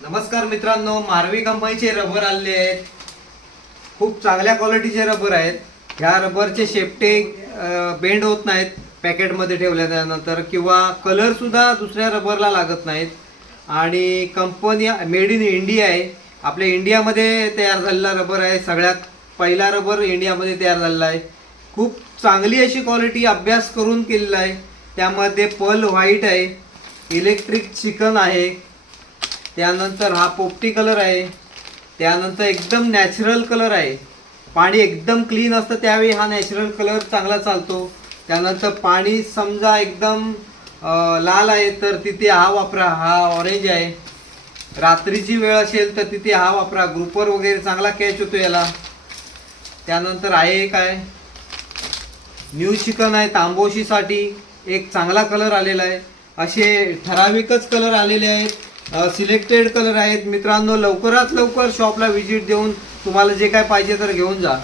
नमस्कार मित्रांनो, मारवी कंपनीचे रबर आलेले आहेत. खूप चांगल्या क्वालिटीचे रबर आहेत. ह्या रबरचे शेपटे बेंड होत नाहीत पॅकेटमध्ये ठेवल्यानंतर, किंवा कलर सुद्धा दुसऱ्या रबरला लागत नाहीत. आणि कंपनी मेड इन इंडिया आहे. आपल्या इंडियामध्ये तयार झालेला रबर आहे. सगळ्यात पहिला रबर इंडियामध्ये तयार झालेला आहे. खूप चांगली अशी क्वालिटी अभ्यास करून केलेला आहे. त्यामध्ये पर्ल व्हाईट आहे, इलेक्ट्रिक चिकन आहे, त्यानंतर हा पोपटी कलर आहे, त्यानंतर एकदम नॅचरल कलर आहे. पाणी एकदम क्लीन असतं त्यावेळी हा नॅचरल कलर चांगला चालतो. त्यानंतर पाणी समजा एकदम लाल आहे तर तिथे हा वापरा. हा ऑरेंज आहे. रात्रीची वेळ असेल तर तिथे हा वापरा. ग्रुपर वगैरे चांगला कॅच होतो याला. त्यानंतर आहे काय, न्यू चिकन आहे. तांबोशीसाठी एक चांगला कलर आलेला आहे. असे ठराविकच कलर आलेले आहेत. सिलेक्टेड कलर आहेत. मित्रांनो, लवकरात लवकर शॉपला व्हिजिट देऊन तुम्हाला जे काय पाहिजे तर घेऊन जा.